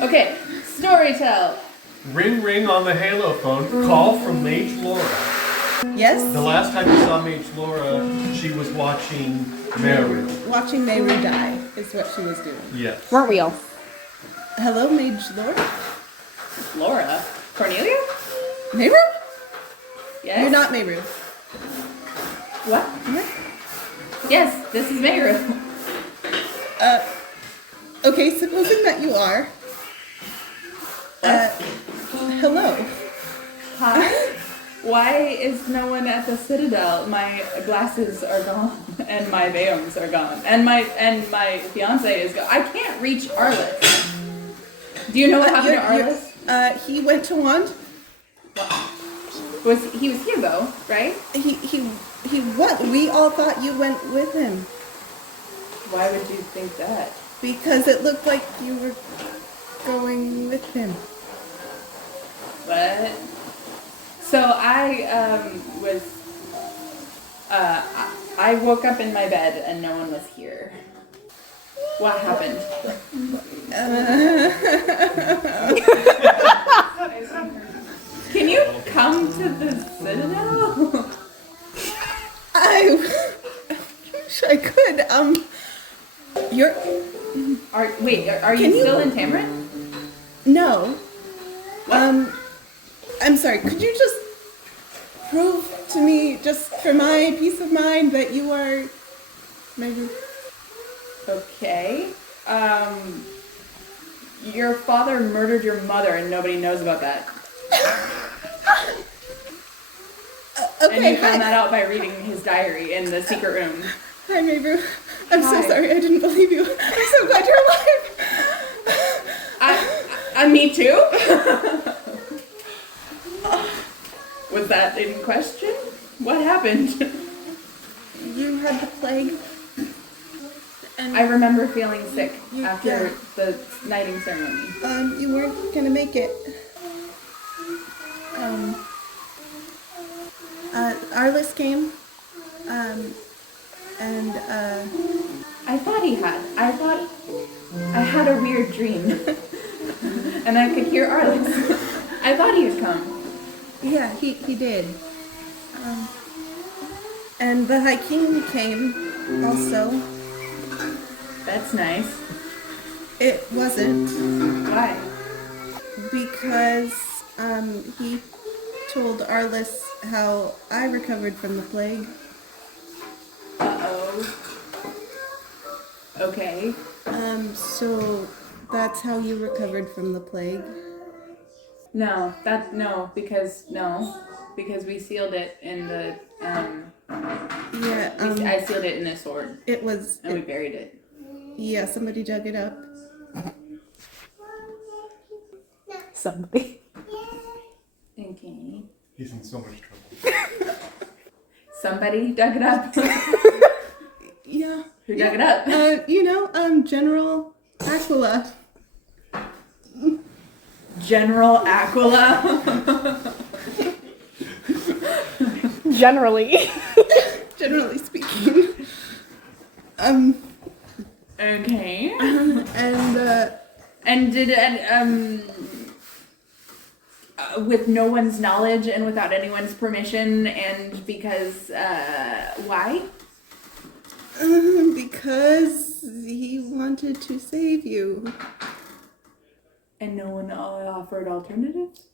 Okay, storytell. Ring ring on the halo phone. Call from Mage Laura. Yes? The last time you saw Mage Laura, she was watching Mehru. Watching Mehru die is what she was doing. Yes. Weren't we all? Hello, Mage Laura? Laura? Cornelia? Mehru? Yes? You're not Mehru. What? Yes, this is Mehru. Okay, supposing that you are. Hello. Hi? Why is no one at the Citadel? My glasses are gone, and my veums are gone, and my fiance is gone. I can't reach Arliss. Do you know what happened to Arliss? He went to Wand. He was here though, right? He what? We all thought you went with him. Why would you think that? Because it looked like you were going with him. What? So I I woke up in my bed and no one was here. What happened? Can you come to the Citadel? I wish I could. You're. Are you still in Tamarind? No. What? I'm sorry. Could you just prove to me, just for my peace of mind, that you are Mehru? Okay. Your father murdered your mother and nobody knows about that. Okay. And you found that out by reading his diary in the secret room. Hi, Mehru. I'm Hi. so sorry. I didn't believe you. I'm so glad you're alive. Me too? Was that in question? What happened? You had the plague. And I remember feeling sick Yeah. after the knighting ceremony. you weren't gonna make it. Arliss came. I thought he had. I thought I had a weird dream. And I could hear Arliss. I thought he would come. Yeah, he did. And the High King came also. That's nice. It wasn't. Why? Because he told Arliss how I recovered from the plague. Uh-oh. Okay. So that's how you recovered from the plague. Because we sealed it in the Yeah, I sealed it in a sword it was. and we buried it. Yeah, somebody dug it up. Somebody. Okay. He's in so much trouble. Somebody dug it up. Yeah. Who dug it up? General Aquila. General Aquila. Generally. Generally speaking. Okay. And with no one's knowledge and without anyone's permission and because why? because he wanted to save you. And no one offered alternatives?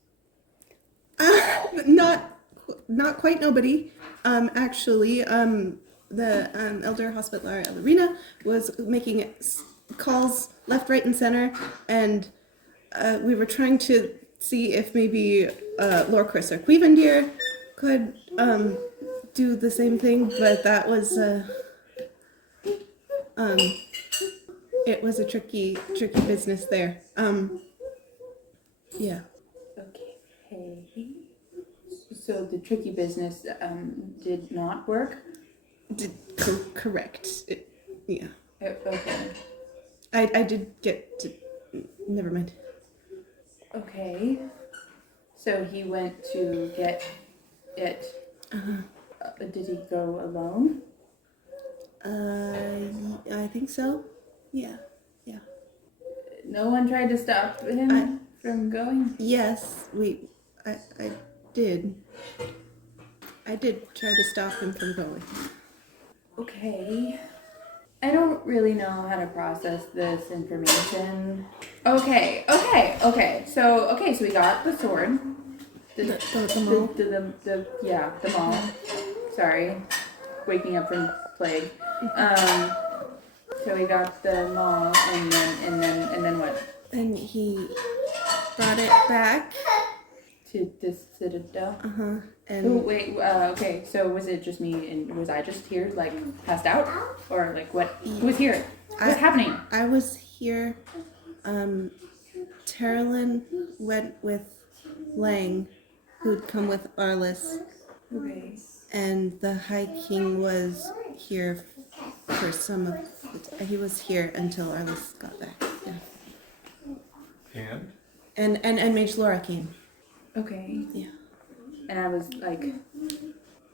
Not quite nobody. Actually, the Elder Hospitaller Ellerina was making calls left, right, and center, and we were trying to see if maybe Lord Chris or Quevendir could do the same thing, but that was it was a tricky business there. Yeah. Okay. So the tricky business did not work? Correct. Yeah. Okay. I did get to... Never mind. Okay. So he went to get it. Did he go alone? I think so. Yeah. No one tried to stop him from going? Yes, I did. I did try to stop him from going. Okay. I don't really know how to process this information. Okay. So we got the sword. The mall. The mall. Sorry. Waking up from plague. So we got the mall and then what? And he brought it back. To this citadel? Uh-huh. And Oh, wait, okay, so was it just me and was I just here, like, passed out? Or, like, what? Who was here? What's happening? I was here. Terrelin went with Lange, who'd come with Arliss. Okay. And the High King was here for some of he was here until Arliss got back. Yeah. And Mage Laura came. Okay. Yeah. And I was like,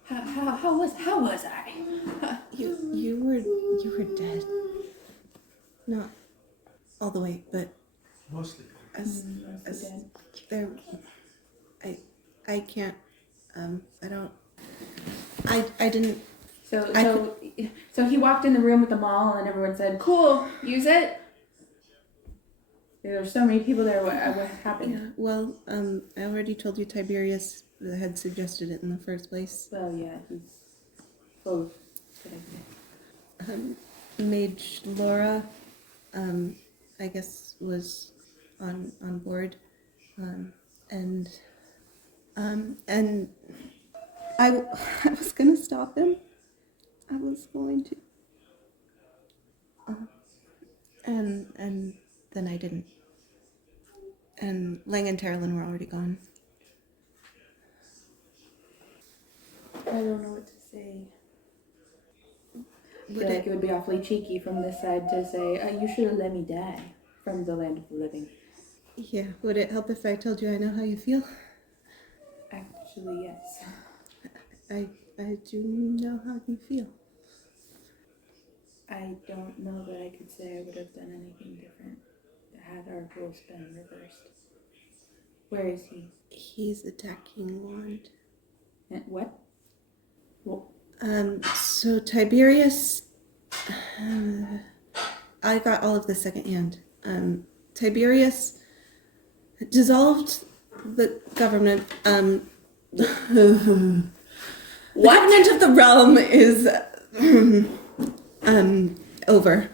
how was I? You were dead. Not all the way, but Mostly. as dead. there I can't I don't I didn't So he walked in the room with the mall and everyone said, cool, use it? There were so many people there. What happened? yeah, well, I already told you Tiberius had suggested it in the first place. Well, yeah, he's full of Mage Laura, I guess was on board, and I was gonna stop him. I was going to, and then I didn't. And Lang and Terrelin were already gone. I don't know what to say. I Would feel like it would be awfully cheeky from this side to say, you should have let me die from the land of the living. Yeah, would it help if I told you I know how you feel? Actually, yes. I do know how you feel. I don't know that I could say I would have done anything different had our roles been reversed. Where is he? He's attacking Wand. And what? Well, So Tiberius, I got all of this secondhand. Tiberius dissolved the government. The covenant of the realm is over.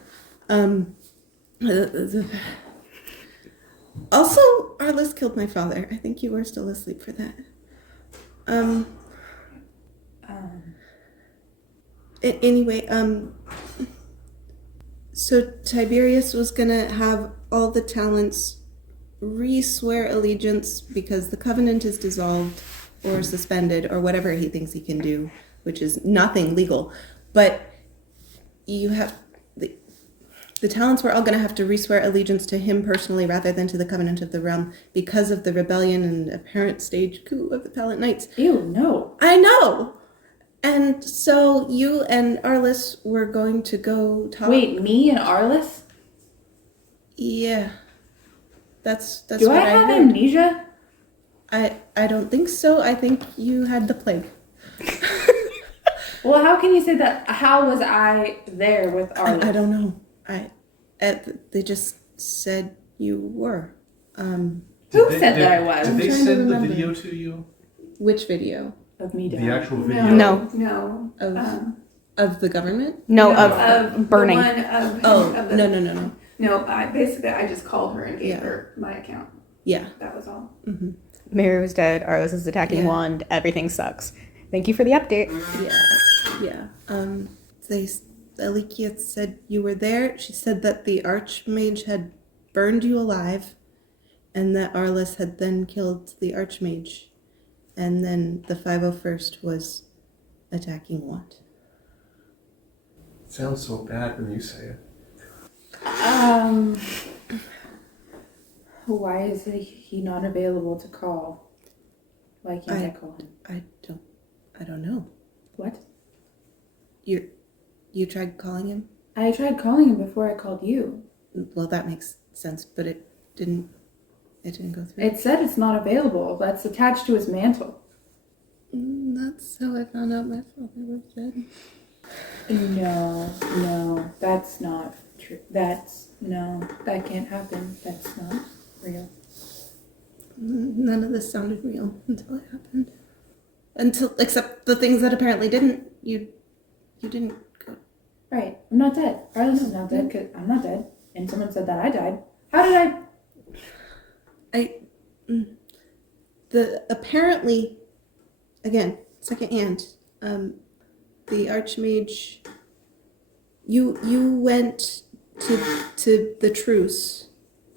Also, Arliss killed my father. I think you were still asleep for that. Anyway, so Tiberius was gonna have all the talents re-swear allegiance because the covenant is dissolved or suspended or whatever he thinks he can do, which is nothing legal. But you have the talents were all gonna have to re-swear allegiance to him personally rather than to the covenant of the realm because of the rebellion and apparent stage coup of the Pallet Knights. ew, no. I know. And so you and Arliss were going to go talk. Wait, me and Arliss? Yeah. That's Do what I have heard. amnesia? I don't think so. I think you had the plague. Well, how can you say that? How was I there with Arliss? I don't know. They just said you were. Who said that I was? Did they trying to send the remember. video to you? Which video? Of me The dying. actual video? No. Of the government? No, No, of burning. The one of, Oh, of the, no. No, I just called her and gave Yeah. her my account. Yeah. That was all. Mm-hmm. Mehru is dead. Arliss is attacking Yeah. Wand. Everything sucks. Thank you for the update. Yeah. Alikia said you were there. She said that the Archmage had burned you alive, and that Arliss had then killed the Archmage, and then the 501st was attacking Wand. Sounds so bad when you say it. Why is he not available to call? Why can't I call him? I don't know. What? You tried calling him? I tried calling him before I called you. Well, that makes sense, but didn't go through. It said it's not available. That's attached to his mantle. That's how I found out my father was dead. No, that's not true. That can't happen. That's not real. None of this sounded real until it happened. Except the things that apparently didn't. You didn't go. Right. I'm not dead. Arliss is not dead because I'm not dead. And someone said that I died. How did Apparently, again, secondhand, the Archmage, you went to the truce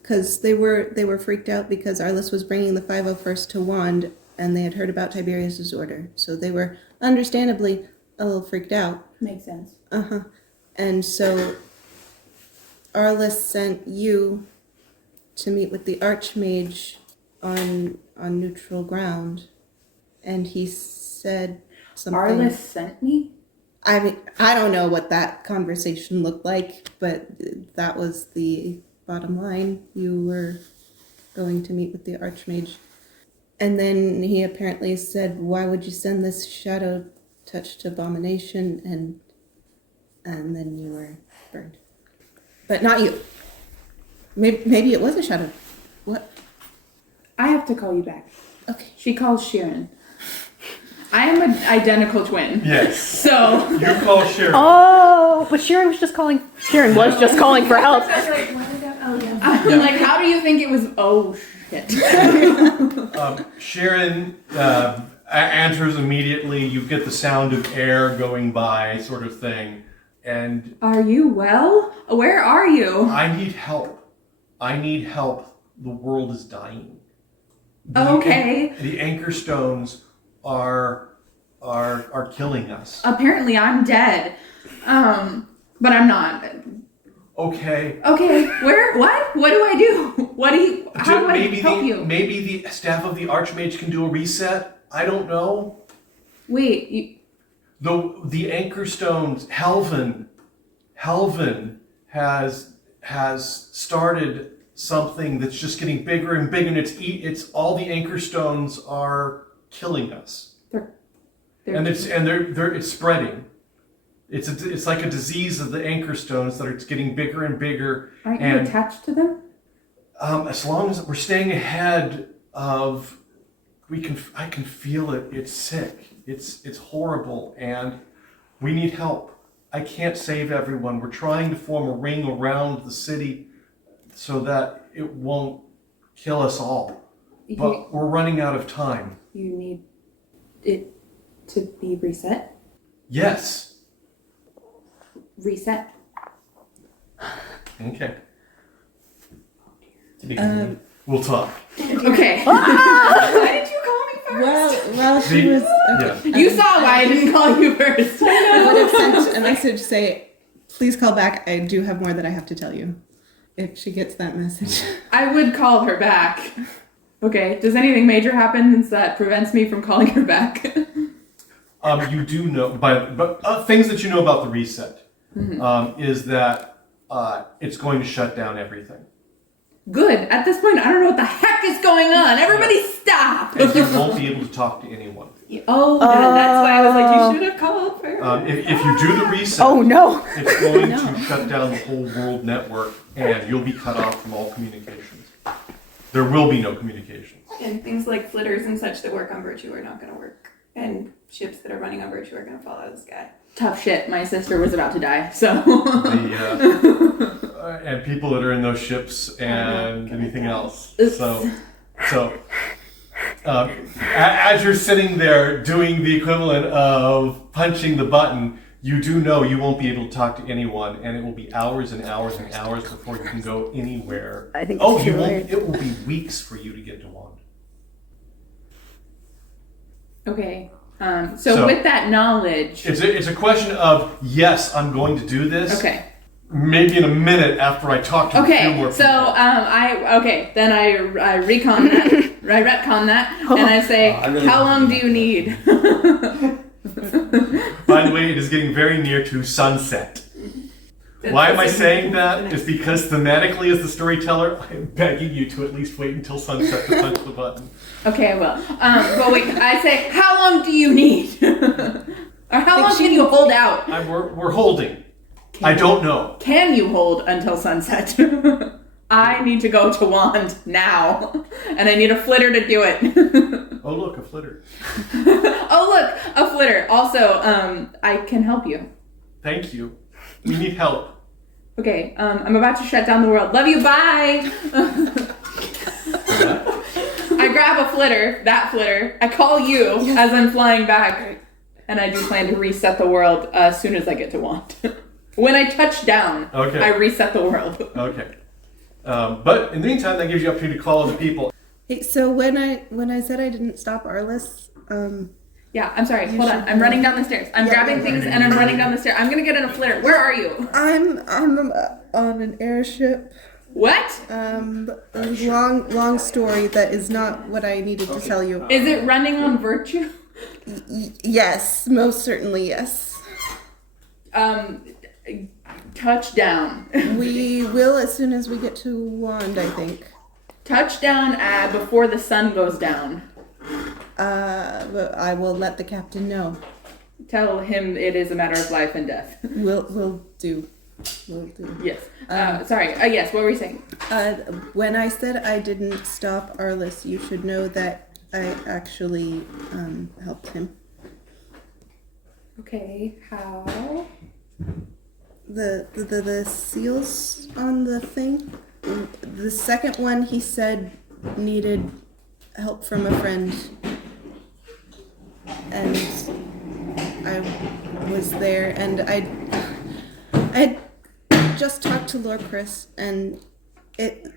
because they were freaked out because Arliss was bringing the 501st to Wand and they had heard about Tiberius's order, so they were understandably a little freaked out. Makes sense. And so Arliss sent you to meet with the Archmage on neutral ground, and he said something. Arliss sent me? I mean, I don't know what that conversation looked like, but that was the bottom line. You were going to meet with the Archmage. And then he apparently said, why would you send this shadow touched abomination? And then you were burned. But not you. Maybe it was a shadow. What? I have to call you back. Okay. She calls Sharon. I am an identical twin. Yes. So. You call Sharon. Oh, but Sharon was just calling for help. I'm like, how do you think it was? Oh, shit. Sharon answers immediately. You get the sound of air going by, sort of thing. And Are you well? Where are you? I need help. The world is dying. Okay. The anchor stones are killing us. Apparently, I'm dead. But I'm not. Okay. Okay. Where? What? What do I do? How do I help you? Maybe the staff of the Archmage can do a reset. I don't know. Wait. The anchor stones. Helvin has started something that's just getting bigger and bigger, and it's all the anchor stones are killing us. It's spreading. It's like a disease of the anchor stones that it's getting bigger and bigger. Aren't you attached to them? As long as we're staying ahead of, I can feel it. It's sick. It's horrible, and we need help. I can't save everyone. We're trying to form a ring around the city so that it won't kill us all. But we're running out of time. You need it to be reset? Yes. Reset. Okay. We'll talk. Okay. Why did you call me first? Well, she was. Okay. Yeah. You saw why I didn't call you first. I would have sent a message say, please call back. I do have more that I have to tell you. If she gets that message. I would call her back. Okay. Does anything major happen that prevents me from calling her back? You do know, but things that you know about the reset is that it's going to shut down everything. Good. At this point, I don't know what the heck is going on. Everybody stop. And you won't be able to talk to anyone. Oh, that's why I was like, you should have called first. If you do the reset, Oh no! it's going to shut down the whole world network, and you'll be cut off from all communications. There will be no communications. And things like flitters and such that work on Virtue are not going to work. And ships that are running on Virtue are going to fall out of the sky. Tough shit. My sister was about to die, so. And people that are in those ships and anything else. So as you're sitting there doing the equivalent of punching the button, you do know you won't be able to talk to anyone, and it will be hours and hours and hours before you can go anywhere. I think it's too late. It will be weeks for you to get to Wand. Okay. So with that knowledge. It's a question of, yes, I'm going to do this. Okay. Maybe in a minute after I talk to a few more people. Then I recon that. I retcon that, and I say, how long do you need? By the way, it is getting very near to sunset. Why am I saying that? Is because thematically, as the storyteller, I am begging you to at least wait until sunset to punch the button. Okay, I will. But wait, I say, how long do you need? Or how long can you hold out? We're holding. I don't know. Can you hold until sunset? I need to go to Wand now. And I need a flitter to do it. Oh, look, a flitter. Oh, look, a flitter. Also, I can help you. Thank you. We need help. Okay, I'm about to shut down the world. Love you, bye! I grab a flitter, that flitter. I call you as I'm flying back. And I do plan to reset the world as soon as I get to Wand. When I touch down, Okay. I reset the world. Okay. But in the meantime, that gives you opportunity to call other people. Hey, so when I said I didn't stop Arliss, Yeah, I'm sorry. Hold on. I'm running down the stairs. I'm grabbing things and I'm running down the stairs. I'm gonna get in a flitter. Where are you? I'm on an airship. What? Long story that is not what I needed to tell you. Is it running on virtue? Yes, most certainly yes. Touchdown. We will as soon as we get to Wand, I think. Touchdown before the sun goes down. But I will let the captain know. Tell him it is a matter of life and death. We'll do. Yes. Sorry. Yes, what were you saying? When I said I didn't stop Arliss, you should know that I actually helped him. Okay, how? The seals on the thing. The second one he said needed help from a friend, and I was there, and I just talked to Lord Chris, and it.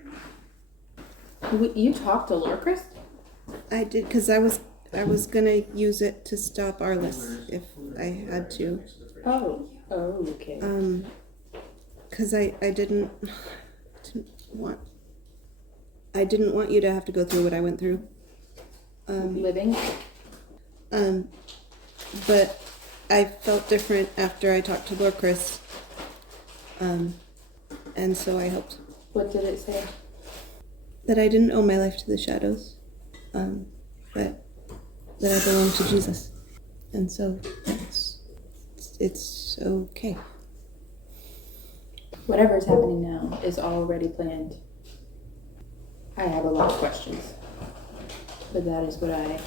You talked to Lorcris? I did because I was gonna use it to stop Arliss if I had to. Oh, okay. Because I didn't want you to have to go through what I went through. Living? But I felt different after I talked to Lord Chris. And so I helped. What did it say? That I didn't owe my life to the shadows. But that I belong to Jesus. And so it's okay. Whatever's happening now is already planned. I have a lot of questions. But that is what I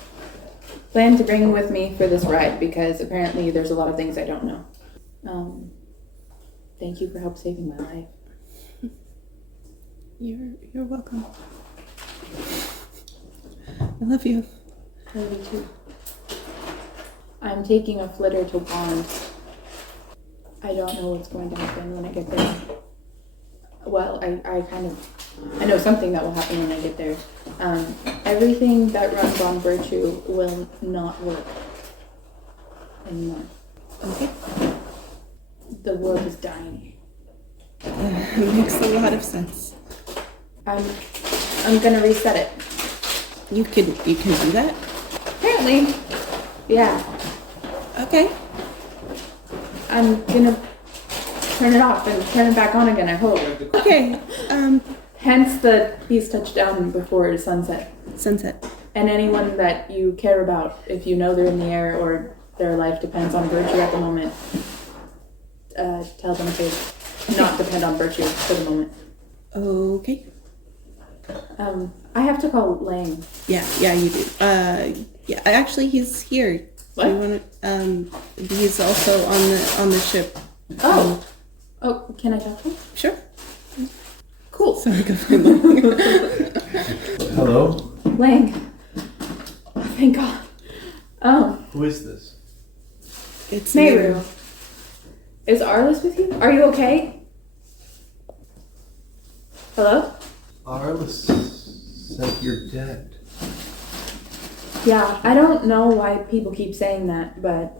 plan to bring with me for this ride, because apparently there's a lot of things I don't know. Thank you for help saving my life. You're welcome. I love you. I love you too. I'm taking a flitter to Wand. I don't know what's going to happen when I get there. Well, I know something that will happen when I get there. Everything that runs on virtue will not work anymore. Okay. The world is dying. It makes a lot of sense. I'm gonna reset it. You can do that? Apparently. Yeah. Okay. I'm gonna turn it off and turn it back on again, I hope. Okay. Hence the please touch down before sunset. Sunset. And anyone that you care about, if you know they're in the air or their life depends on virtue at the moment, tell them to not depend on virtue for the moment. Okay. I have to call Lange. Yeah, you do. Yeah, actually he's here. What? Do you wanna, he's also on the ship. Oh, can I talk to him? Sure. Cool. Sorry, go find them. Hello? Lange. Oh, thank God. Oh, Who is this? It's Mehru. Is Arliss with you? Are you okay? Hello? Arliss said you're dead. Yeah, I don't know why people keep saying that, but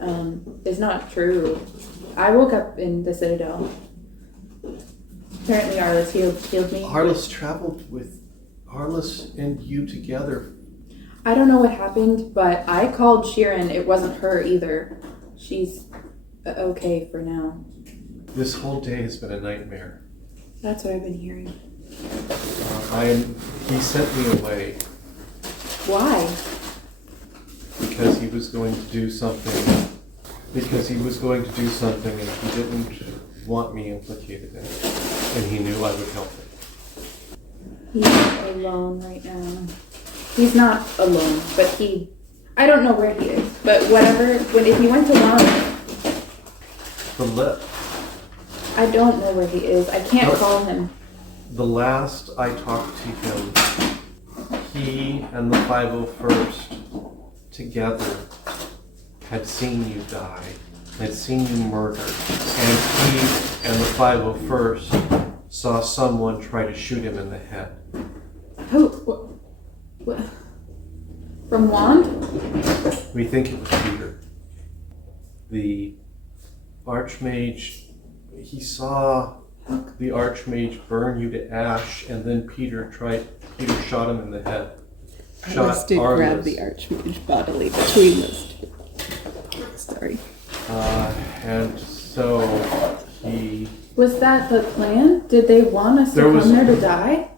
it's not true. I woke up in the Citadel. Apparently Arliss healed me. Arliss traveled with Arliss and you together. I don't know what happened, but I called Sheeran. It wasn't her either. She's okay for now. This whole day has been a nightmare. That's what I've been hearing. He sent me away Why? because he was going to do something. Because he was going to do something and he didn't want me implicated in it. And he knew I would help him. He's alone right now. He's not alone, but I don't know where he is, but if he went to Lange, The lip. I don't know where he is. I can't call him. The last I talked to him, he and the 501st together had seen you die, had seen you murdered, and he and the 501st saw someone try to shoot him in the head. Who? What? From Wand? We think it was Peter. The Archmage, he saw the Archmage burn you to ash, and then Peter shot him in the head. Arliss did grab the Archmage bodily between those two. Sorry. And so he... Was that the plan? Did they want us to come there to die?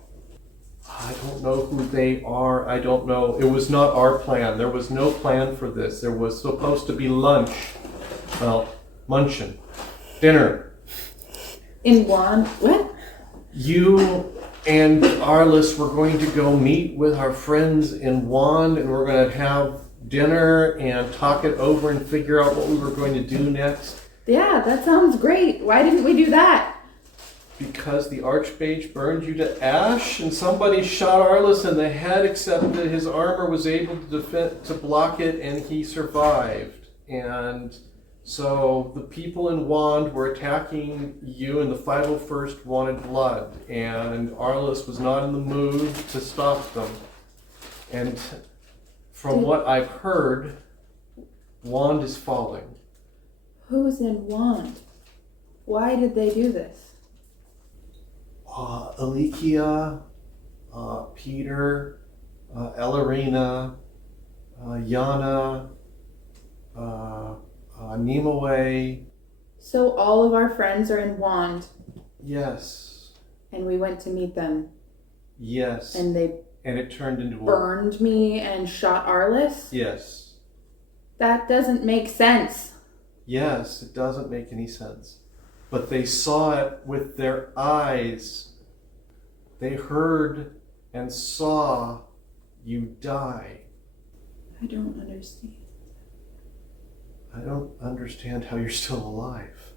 I don't know who they are. I don't know. It was not our plan. There was no plan for this. There was supposed to be lunch. Well, munchin. Dinner. In Wand? What? You and Arliss were going to go meet with our friends in Wand, and we're going to have dinner and talk it over and figure out what we were going to do next. Yeah, that sounds great. Why didn't we do that? Because the Archmage burned you to ash, and somebody shot Arliss in the head, except that his armor was able to block it, and he survived. And so the people in Wand were attacking you, and the 501st wanted blood, and Arliss was not in the mood to stop them. And from what I've heard, Wand is falling. Who's in Wand? Why did they do this? Alikia, Peter, Ellerina, Yana, Nimue. So all of our friends are in Wand, Yes. and we went to meet them, Yes. and they And it turned into burned me and shot Arliss? Yes. That doesn't make sense. Yes, it doesn't make any sense. But they saw it with their eyes. They heard and saw you die. I don't understand. I don't understand how you're still alive.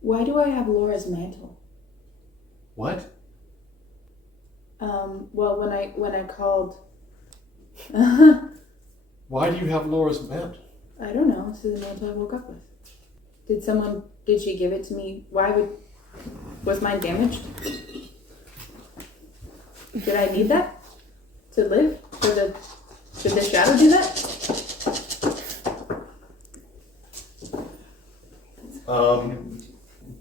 Why do I have Laura's mantle? What? Well, when I called, Why do you have Laura's mantle? I don't know. This is the mantle I woke up with. Did she give it to me? Was mine damaged? Did I need that to live? Did the shadow do that?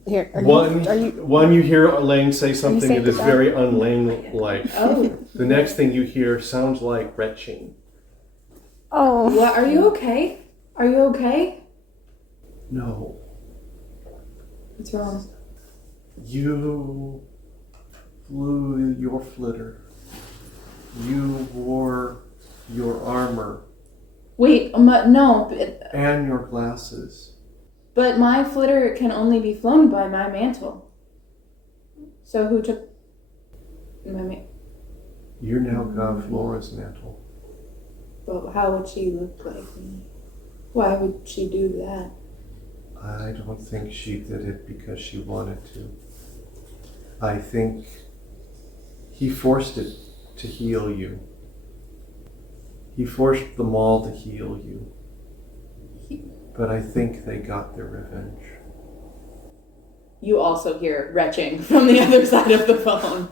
Here, You hear Lange say something say that is goodbye? very un-Lange-like. Oh. The next thing you hear sounds like retching. Oh. What? Are you okay? Are you okay? No. What's wrong? You flew your flitter. You wore your armor Wait, no. and your glasses. But my flitter can only be flown by my mantle. So who took my mantle? You now got Laura's mantle. But how would she look like me? Why would she do that? I don't think she did it because she wanted to. I think he forced it to heal you. He forced them all to heal you. But I think they got their revenge. You also hear retching from the other side of the phone.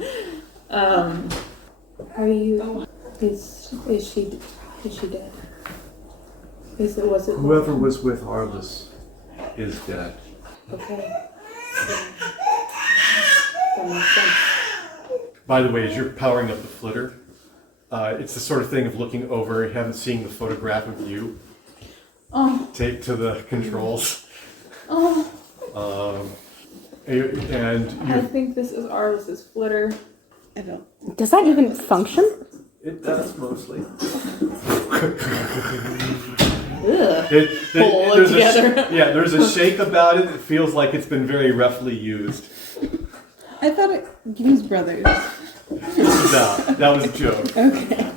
Are you? Is she dead? Was it? Whoever was with Arliss is dead. Okay. That makes sense. By the way, as you're powering up the flitter, it's the sort of thing of looking over and having seen the photograph of you Oh, taped to the controls. oh. And I think this is Arliss's flitter. I don't. Does that even function? it does mostly. Ugh. Pull it There's together. there's a shake about it. It feels like it's been very roughly used. I thought it Grimm's Brothers. No, that was a joke. Okay.